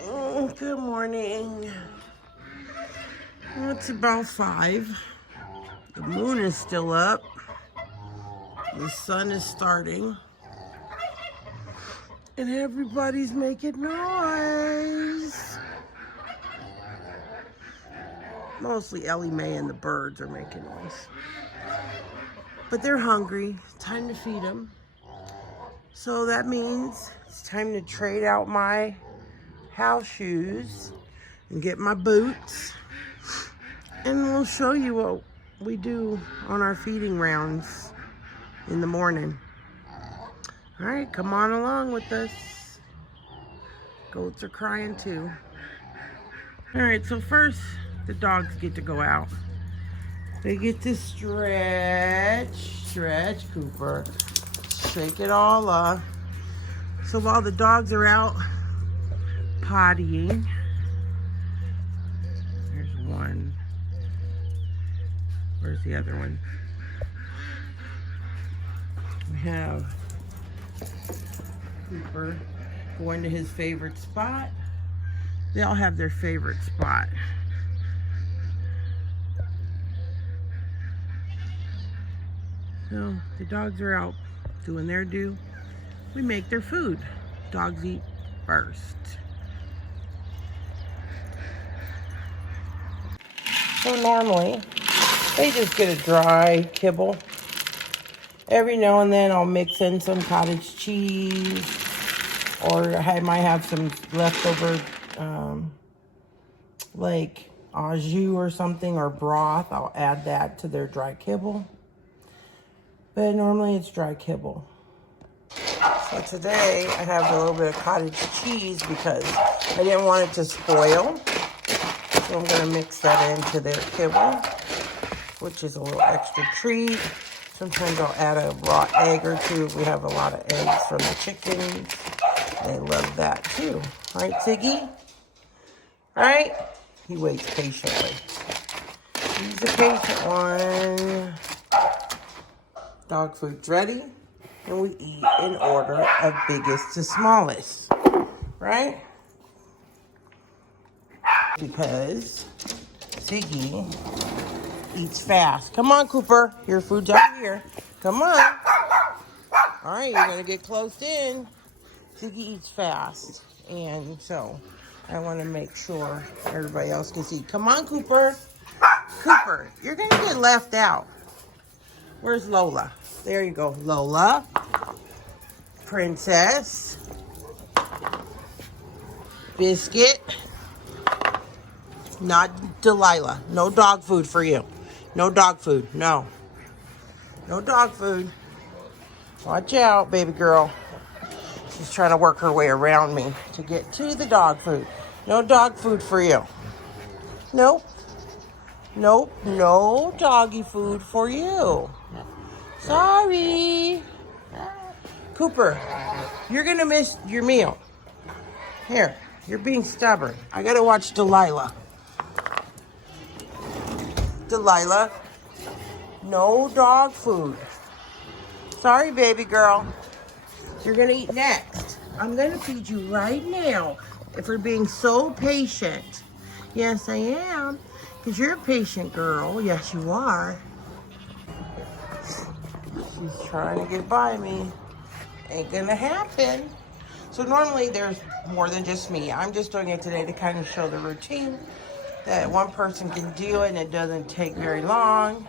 Good morning. Well, it's about 5. The moon is still up. The sun is starting. And everybody's making noise. Mostly Ellie Mae and the birds are making noise. But they're hungry. Time to feed them. So that means it's time to trade out my house shoes and get my boots. And we'll show you what we do on our feeding rounds in the morning. All right, come on along with us. Goats are crying too. All right, so first the dogs get to go out. They get to stretch, Cooper. Shake it all up. So while the dogs are out pottying, there's one. Where's the other one? We have Cooper going to his favorite spot. They all have their favorite spot. So the dogs are out doing their due. We make their food. Dogs eat first. So normally, they just get a dry kibble. Every now and then I'll mix in some cottage cheese, or I might have some leftover like au jus or something, or broth. I'll add that to their dry kibble. But normally it's dry kibble. So today I have a little bit of cottage cheese because I didn't want it to spoil. So I'm going to mix that into their kibble, which is a little extra treat. Sometimes I'll add a raw egg or two. We have a lot of eggs from the chickens. They love that too. Right, Siggy? Right? He waits patiently. He's a patient one. Dog food's ready. And we eat in order of biggest to smallest. Right? Because Siggy eats fast. Come on, Cooper. Your food's out here. Come on. All right, you're going to get close in. Siggy eats fast. And so I want to make sure everybody else can see. Come on, Cooper. Cooper, you're going to get left out. Where's Lola? There you go. Lola. Princess. Biscuit. Not Delilah. No dog food for you. No dog food. No. No dog food. Watch out, baby girl. She's trying to work her way around me to get to the dog food. No dog food for you. Nope. Nope. No doggy food for you. Sorry. Cooper, you're going to miss your meal. Here, you're being stubborn. I got to watch Delilah. Delilah, no dog food. Sorry, baby girl. You're going to eat next. I'm going to feed you right now if you're being so patient. Yes, I am. Because you're a patient girl. Yes, you are. She's trying to get by me. Ain't going to happen. So normally there's more than just me. I'm just doing it today to kind of show the routine. That one person can do it and it doesn't take very long.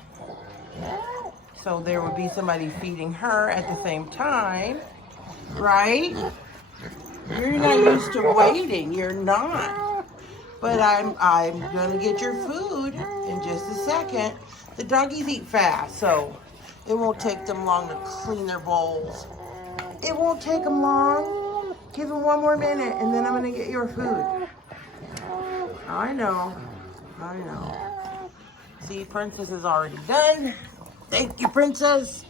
So there would be somebody feeding her at the same time, right? You're not used to waiting. You're not. But I'm gonna get your food in just a second. The doggies eat fast, so it won't take them long to clean their bowls. It won't take them long. Give them one more minute and then I'm gonna get your food. I know. See, Princess is already done. Thank you, Princess.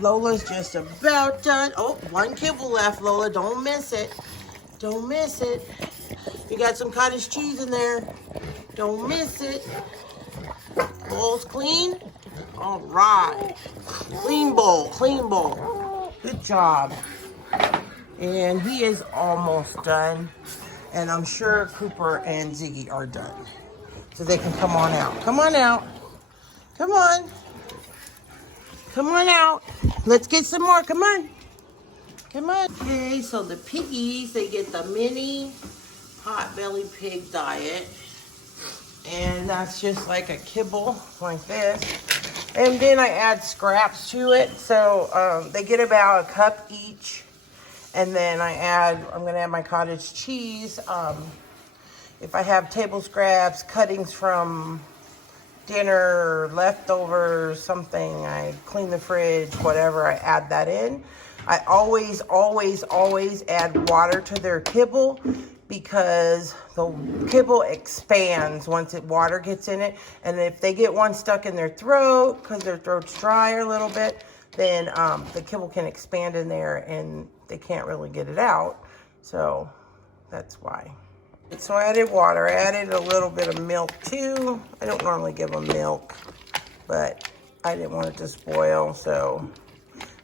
Lola's just about done. Oh, one kibble left, Lola. Don't miss it. Don't miss it. You got some cottage cheese in there. Don't miss it. Bowl's clean? All right. Clean bowl, clean bowl. Good job. And he is almost done. And I'm sure Cooper and Ziggy are done. So they can come on out. Come on out. Come on. Come on out. Let's get some more. Come on. Come on. Okay, so the piggies, they get the mini Potbelly Pig diet. And that's just like a kibble like this. And then I add scraps to it. So they get about a cup each. And then I'm going to add my cottage cheese. If I have table scraps, cuttings from dinner, leftovers, something, I clean the fridge, whatever, I add that in. I always, always, always add water to their kibble because the kibble expands once water gets in it. And if they get one stuck in their throat because their throat's dry a little bit, then the kibble can expand in there and they can't really get it out. So that's why. So I added water. I added a little bit of milk too. I don't normally give them milk, but I didn't want it to spoil, so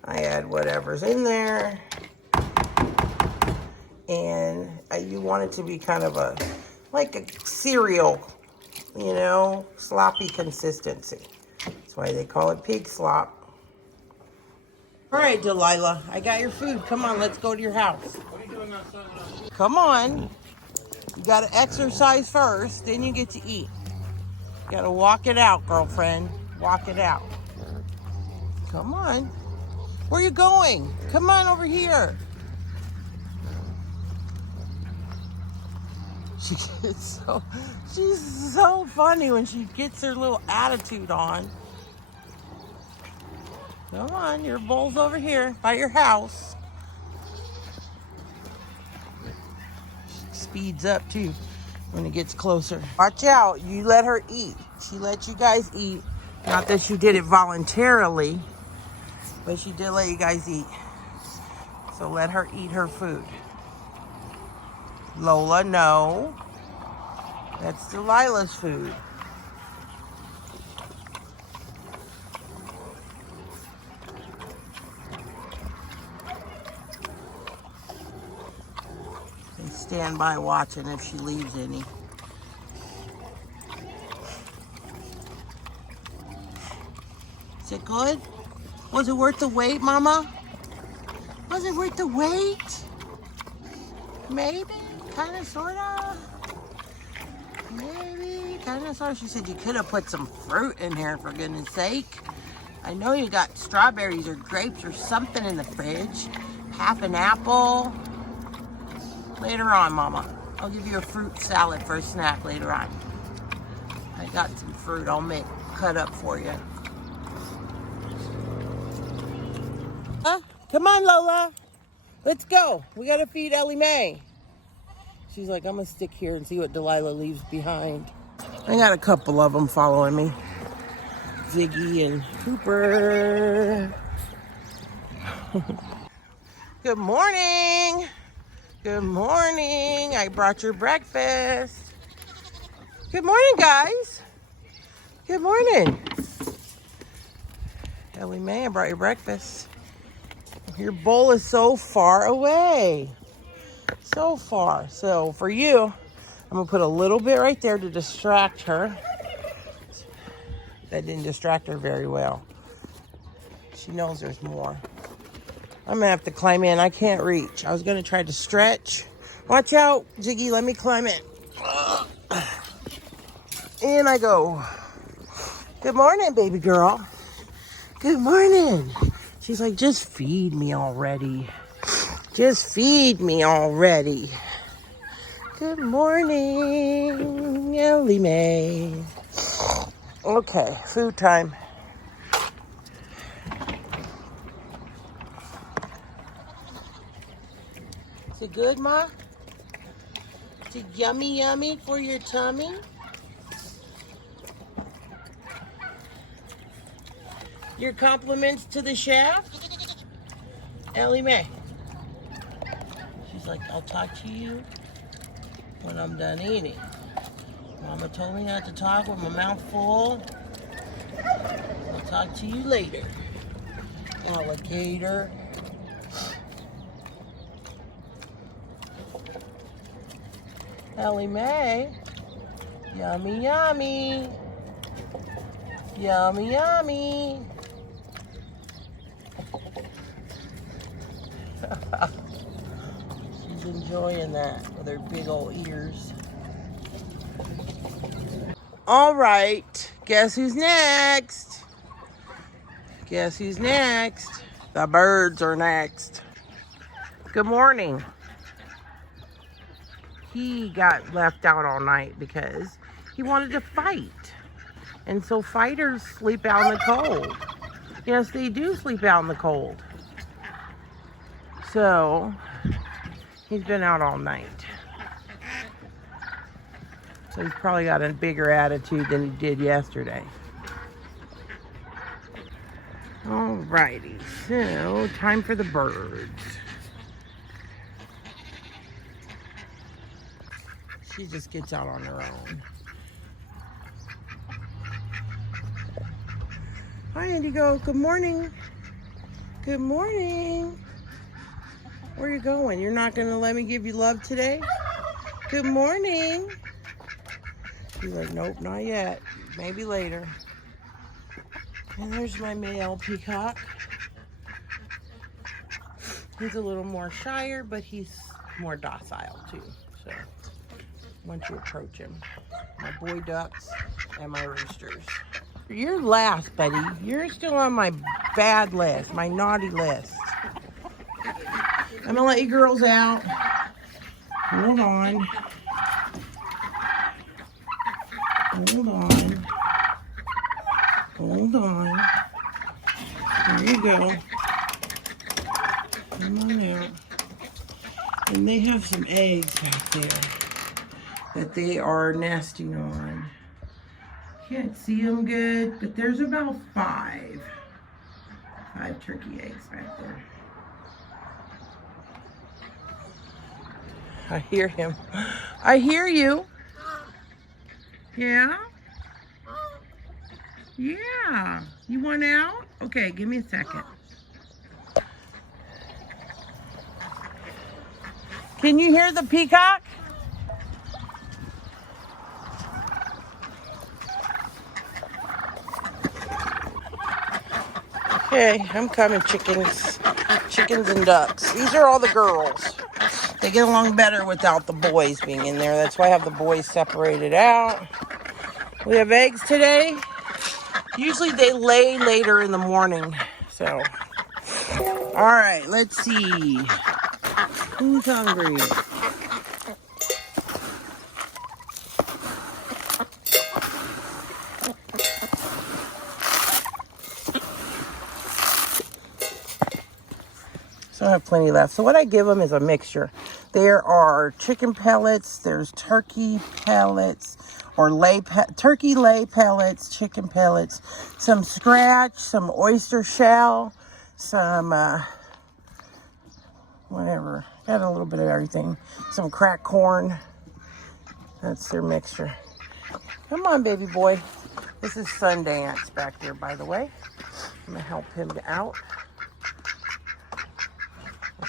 I add whatever's in there. And you want it to be kind of like a cereal, you know, sloppy consistency. That's why they call it pig slop. All right, Delilah, I got your food. Come on, let's go to your house. What are you doing outside? Come on. You got to exercise first, then you get to eat. You got to walk it out, girlfriend. Walk it out. Come on. Where are you going? Come on over here. She's so funny when she gets her little attitude on. Come on, your bowl's over here by your house. Speeds up too when it gets closer. Watch out, you let her eat. She let you guys eat. Not that she did it voluntarily, but she did let you guys eat. So let her eat her food. Lola, no. That's Delilah's food. Stand by watching if she leaves any. Is it good? Was it worth the wait, Mama? Was it worth the wait? Maybe, kind of, sort of. Maybe, kind of, sort of. She said you could have put some fruit in here, for goodness sake. I know you got strawberries or grapes or something in the fridge. Half an apple. Later on, Mama. I'll give you a fruit salad for a snack later on. I got some fruit I'll cut up for you. Come on, Lola. Let's go. We got to feed Ellie Mae. She's like, I'm going to stick here and see what Delilah leaves behind. I got a couple of them following me. Ziggy and Cooper. Good morning. Good morning. I brought your breakfast. Good morning, guys. Good morning. Ellie Mae, I brought your breakfast. Your bowl is so far away. So far. So for you, I'm going to put a little bit right there to distract her. That didn't distract her very well. She knows there's more. I'm going to have to climb in. I can't reach. I was going to try to stretch. Watch out, Jiggy. Let me climb in. In I go. Good morning, baby girl. Good morning. She's like, just feed me already. Just feed me already. Good morning, Ellie Mae. Okay, food time. Is it good, Ma? Is it yummy, yummy for your tummy? Your compliments to the chef, Ellie Mae. She's like, I'll talk to you when I'm done eating. Mama told me not to talk with my mouth full. I'll talk to you later, alligator. I Ellie Mae. Yummy, yummy. Yummy, yummy. She's enjoying that with her big old ears. All right, guess who's next? Guess who's next? The birds are next. Good morning. He got left out all night because he wanted to fight. And so fighters sleep out in the cold. Yes, they do sleep out in the cold. So he's been out all night. So he's probably got a bigger attitude than he did yesterday. Alrighty, so time for the birds. She just gets out on her own. Hi, Indigo. Good morning. Good morning. Where are you going? You're not going to let me give you love today? Good morning. She's like, nope, not yet. Maybe later. And there's my male peacock. He's a little more shyer, but he's more docile too. So once you approach him, my boy ducks and my roosters. You're last, buddy. You're still on my bad list, my naughty list. I'm gonna let you girls out. Hold on. Hold on. Hold on. There you go. Come on out. And they have some eggs back there that they are nesting on. Can't see them good, but there's about five turkey eggs back there. I hear him. I hear you. Yeah? Yeah. You want out? Okay, give me a second. Can you hear the peacock? Okay, I'm coming, chickens. Chickens and ducks. These are all the girls. They get along better without the boys being in there. That's why I have the boys separated out. We have eggs today. Usually they lay later in the morning. So, all right, let's see. Who's hungry? So I have plenty left. So what I give them is a mixture. There are chicken pellets, there's turkey pellets, or turkey lay pellets, chicken pellets, some scratch, some oyster shell, some whatever. Got a little bit of everything. Some cracked corn. That's their mixture. Come on, baby boy. This is Sundance back there, by the way. I'm gonna help him out.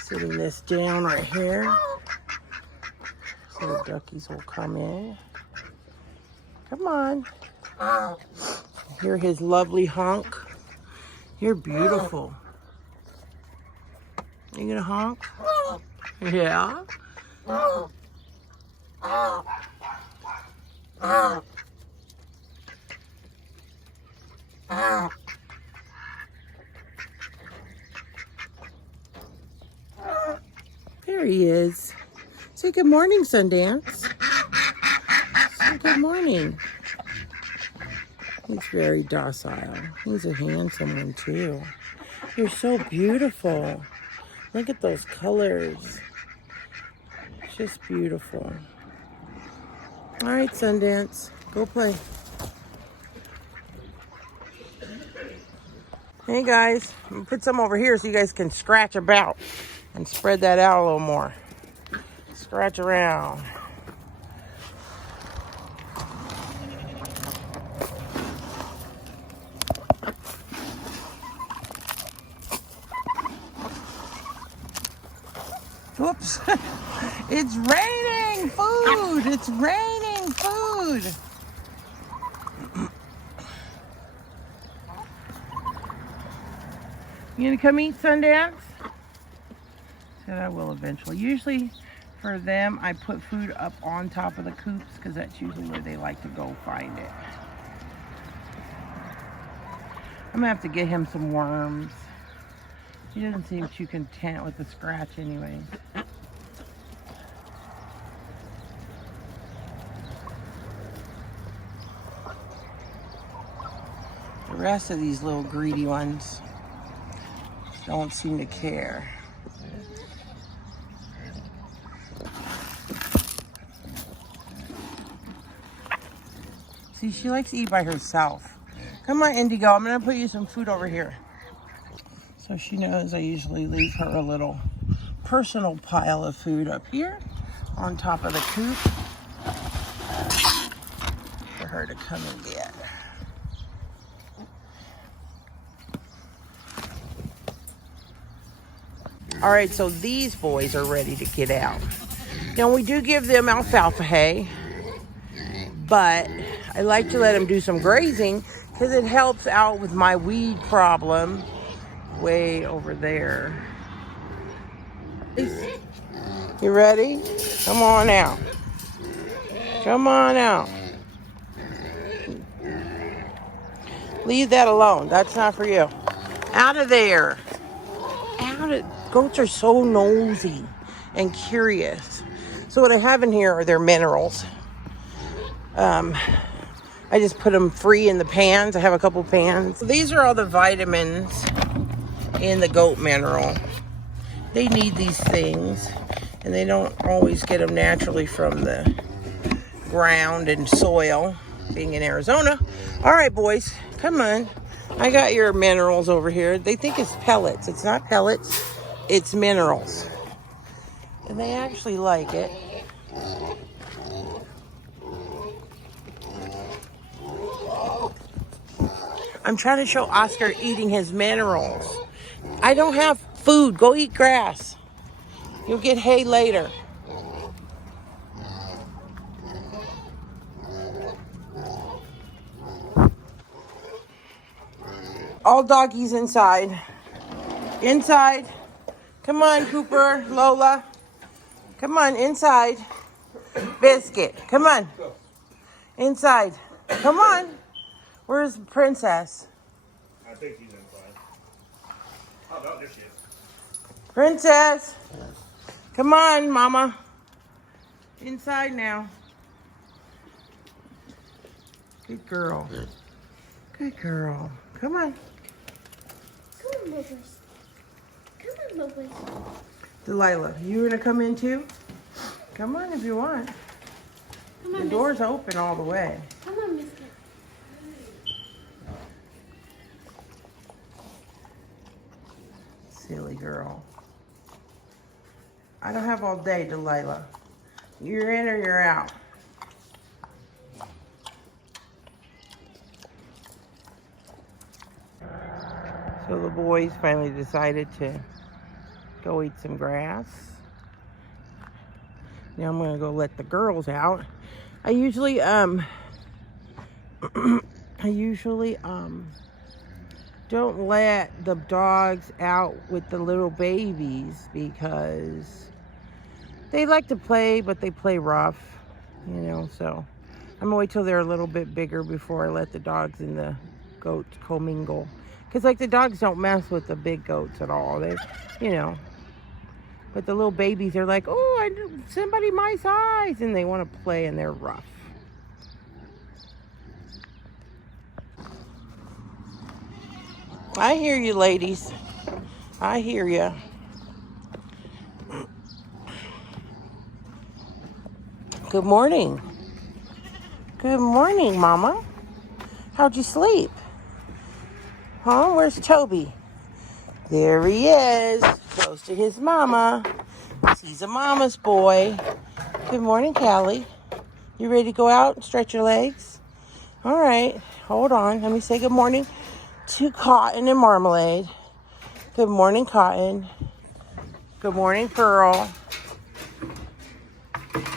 Sitting this down right here so the duckies will come in. Come on. Hear his lovely honk. You're beautiful. You gonna honk? Yeah. There he is. Say good morning, Sundance. Say good morning. He's very docile. He's a handsome one, too. You're so beautiful. Look at those colors. It's just beautiful. All right, Sundance. Go play. Hey, guys. I'm going to put some over here so you guys can scratch about. And spread that out a little more. Scratch around. Whoops. It's raining raining food. It's raining food. You gonna come eat Sundance? Said I will eventually. Usually for them, I put food up on top of the coops because that's usually where they like to go find it. I'm gonna have to get him some worms. He doesn't seem too content with the scratch anyways. The rest of these little greedy ones don't seem to care. See, she likes to eat by herself. Come on, Indigo, I'm gonna put you some food over here. So she knows I usually leave her a little personal pile of food up here on top of the coop for her to come and get. All right, so these boys are ready to get out. Now we do give them alfalfa hay, but I like to let them do some grazing because it helps out with my weed problem way over there. You ready? Come on out. Come on out. Leave that alone. That's not for you. Out of there. Out of... Goats are so nosy and curious. So what I have in here are their minerals. I just put them free in the pans. I have a couple pans. These are all the vitamins in the goat mineral. They need these things, and they don't always get them naturally from the ground and soil, being in Arizona. All right, boys, come on. I got your minerals over here. They think it's pellets. It's not pellets. It's minerals. And they actually like it. I'm trying to show Oscar eating his minerals. I don't have food. Go eat grass. You'll get hay later. All doggies inside. Inside. Come on, Cooper, Lola. Come on, inside. Biscuit, come on. Inside. Come on. Where's Princess? I think he's inside. Oh, no, there she is. Princess. Come on, Mama. Inside now. Good girl. Good girl. Come on. Come on, Bubbles. Come on, Bubbles. Delilah, you gonna come in too? Come on if you want. Come on, the door's open all the way. Come on, Biscuit. Silly girl. I don't have all day, Delilah. You're in or you're out. So the boys finally decided to go eat some grass. Now I'm gonna go let the girls out. I usually don't let the dogs out with the little babies because they like to play, but they play rough, you know, so I'm gonna wait till they're a little bit bigger before I let the dogs and the goats commingle. Because, like, the dogs don't mess with the big goats at all. They, you know, but the little babies are like, oh, somebody my size, and they want to play, and they're rough. I hear you, ladies. I hear you. Good morning. Good morning, Mama. How'd you sleep? Huh? Where's Toby? There he is, close to his mama. He's a mama's boy. Good morning, Callie. You ready to go out and stretch your legs? All right, hold on. Let me say good morning to Cotton and Marmalade. Good morning, Cotton. Good morning, Pearl.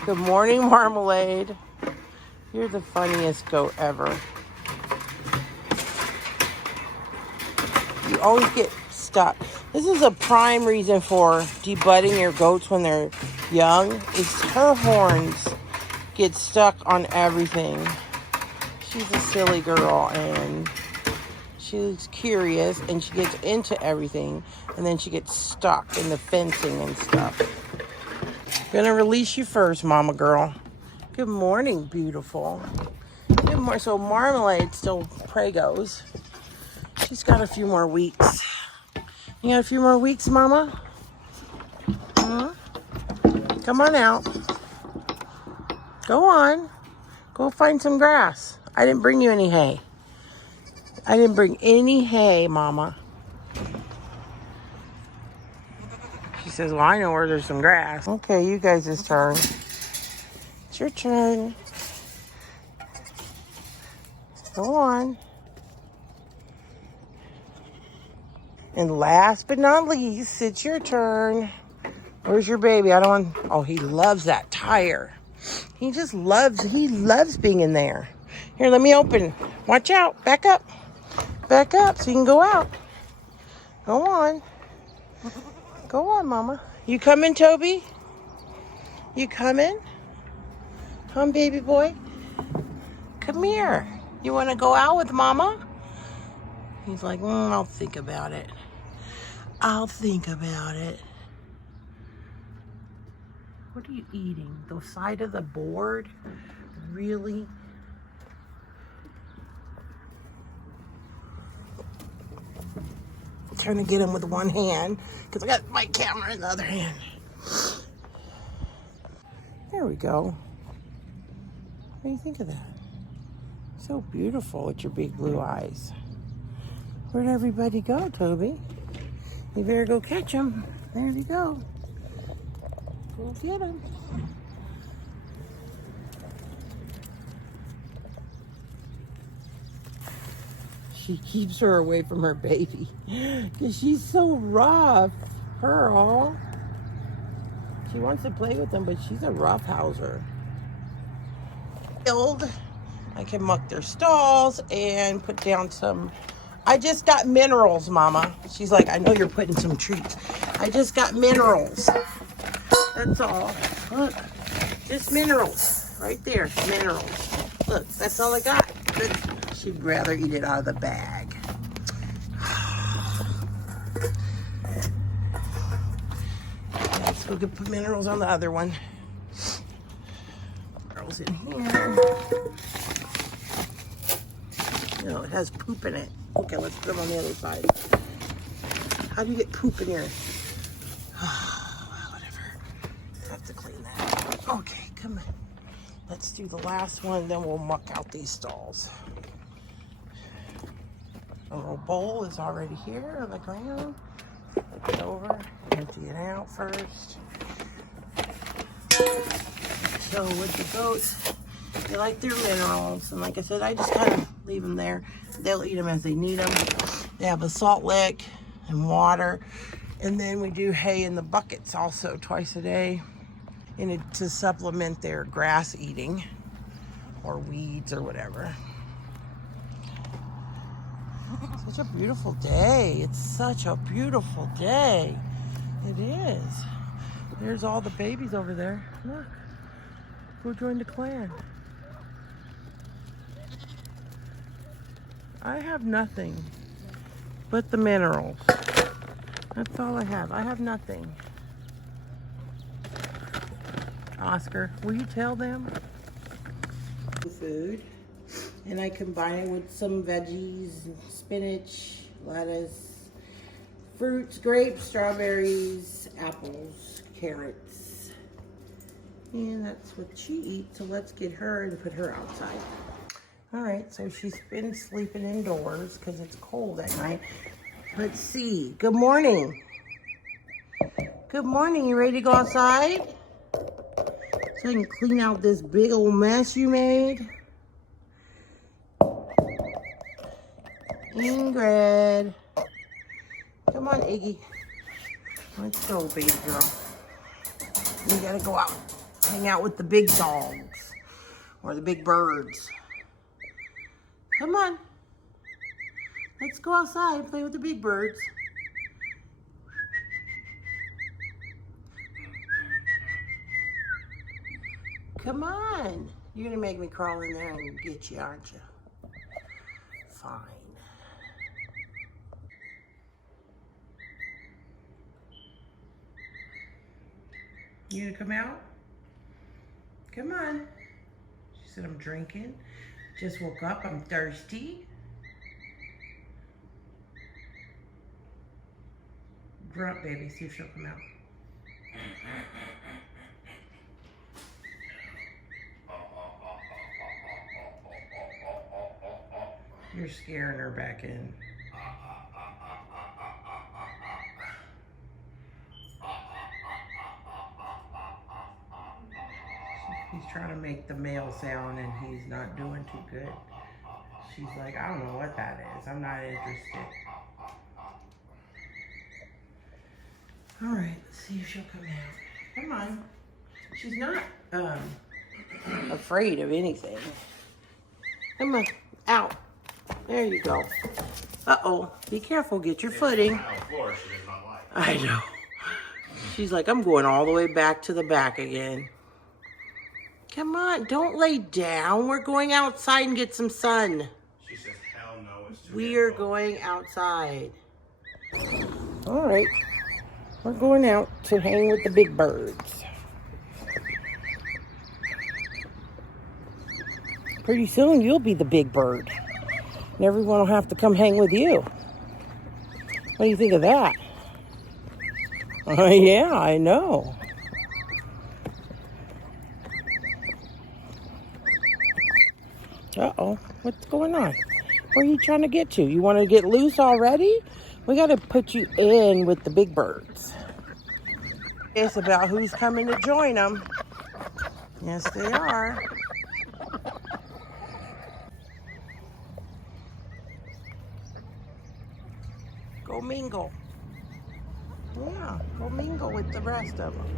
Good morning, Marmalade. You're the funniest goat ever. You always get stuck. This is a prime reason for debudding your goats when they're young, is her horns get stuck on everything. She's a silly girl, and she's curious, and she gets into everything, and then she gets stuck in the fencing and stuff. Gonna release you first, mama girl. Good morning, beautiful. Good morning. So Marmalade still pregos. She's got a few more weeks. You got a few more weeks, mama? Come on out. Go on. Go find some grass. I didn't bring you any hay. I didn't bring any hay, mama. She says, well, I know where there's some grass. Okay, you guys' turn. It's your turn. Go on. And last but not least, it's your turn. Where's your baby? I don't want... Oh, he loves that tire. He loves being in there. Here, let me open. Watch out. Back up. Back up so you can go out. Go on. Go on, mama. You coming, Toby? You coming? Come, baby boy. Come here. You want to go out with mama? He's like, I'll think about it. I'll think about it. What are you eating? The side of the board? Really? I'm trying to get him with one hand because I got my camera in the other hand. There we go. What do you think of that? So beautiful with your big blue eyes. Where'd everybody go, Toby? You better go catch him. There you go. Go get him. She keeps her away from her baby because she's so rough. Pearl. She wants to play with them, but she's a roughhouser. I can muck their stalls and put down some... I just got minerals, Mama. She's like, I know you're putting some treats. I just got minerals. That's all. Look, just minerals. Right there, minerals. Look, that's all I got. She'd rather eat it out of the bag. Let's go put minerals on the other one. Minerals in here. No, it has poop in it. Okay, let's put them on the other side. How do you get poop in here? Whatever. I have to clean that. Okay, come on. Let's do the last one, then we'll muck out these stalls. A little bowl is already here on the ground. Flip it over, empty it out first. So with the goats, they like their minerals, and like I said, I just kind of leave them there. They'll eat them as they need them. They have a salt lick and water, and then we do hay in the buckets also twice a day to supplement their grass eating or weeds or whatever. Such a beautiful day. It's such a beautiful day. It is. There's all the babies over there. Look. Go join the clan. I have nothing but the minerals. That's all I have. I have nothing. Oscar, will you tell them? Food. And I combine it with some veggies, spinach, lettuce, fruits, grapes, strawberries, apples, carrots. And that's what she eats, so let's get her and put her outside. All right, so she's been sleeping indoors because it's cold at night. Let's see. Good morning. Good morning. You ready to go outside? So I can clean out this big old mess you made. Ingrid. Come on, Iggy. Let's go, baby girl. You gotta go out. hang out with the big dogs or the big birds. Come on. Let's go outside and play with the big birds. Come on. You're gonna make me crawl in there and get you, aren't you? Fine. You gonna come out? Come on. She said, I'm drinking. Just woke up, I'm thirsty. Grunt, baby, see if she'll come out. You're scaring her back in. He's trying to make the male sound and he's not doing too good. She's like, I don't know what that is. I'm not interested. All right, let's see if she'll come out. Come on. She's not afraid of anything. Come on, out. There you go. Uh-oh, be careful, get your footing. I know. She's like, I'm going all the way back to the back again. Come on, don't lay down. We're going outside and get some sun. She says, hell no, it's too We are going outside. All right, we're going out to hang with the big birds. Pretty soon, you'll be the big bird. And everyone will have to come hang with you. What do you think of that? Yeah, I know. Uh-oh, what's going on? Where are you trying to get to? You want to get loose already? We got to put you in with the big birds. It's about who's coming to join them. Yes, they are. Go mingle. Yeah, go mingle with the rest of them.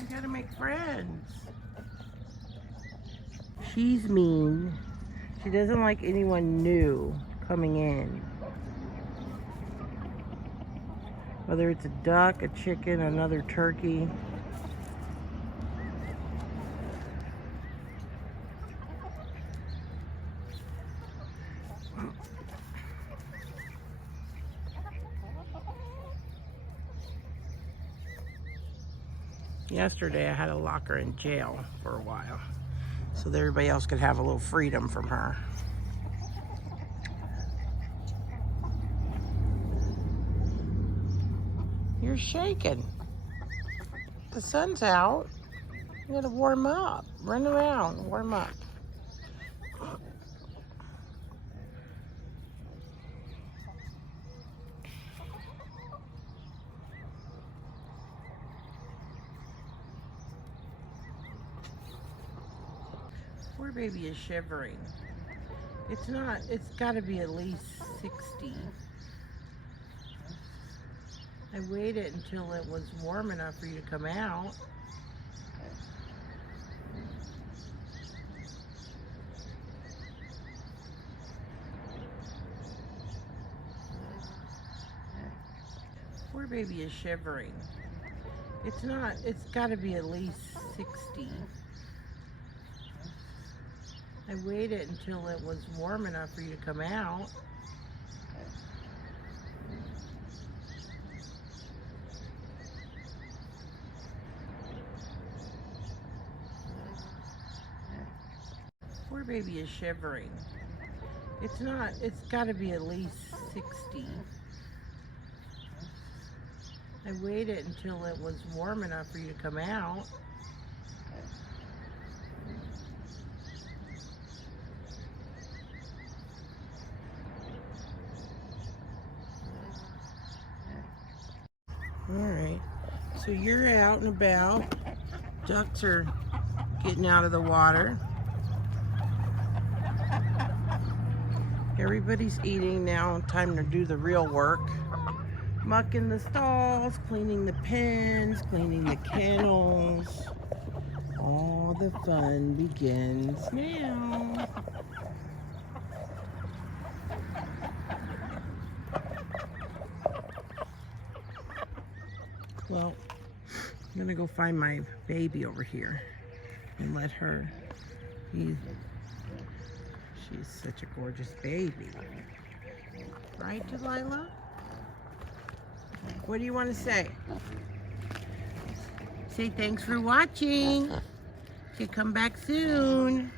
You gotta make friends. She's mean. She doesn't like anyone new coming in. Whether it's a duck, a chicken, another turkey. Yesterday I had to lock her in jail for a while so that everybody else could have a little freedom from her. You're shaking. The sun's out. You gotta warm up. Run around, warm up. Poor baby is shivering. It's not, it's gotta be at least 60. I waited until it was warm enough for you to come out. Poor baby is shivering. It's not, it's gotta be at least 60. I waited until it was warm enough for you to come out. Poor baby is shivering. It's not, it's got to be at least 60. I waited until it was warm enough for you to come out. All right, so you're out and about. Ducks are getting out of the water. Everybody's eating now. Time to do the real work. Mucking the stalls, cleaning the pens, cleaning the kennels. All the fun begins now. Well, I'm gonna go find my baby over here and let her. She's such a gorgeous baby. Right, Delilah? What do you want to say? Say thanks for watching. Okay, come back soon.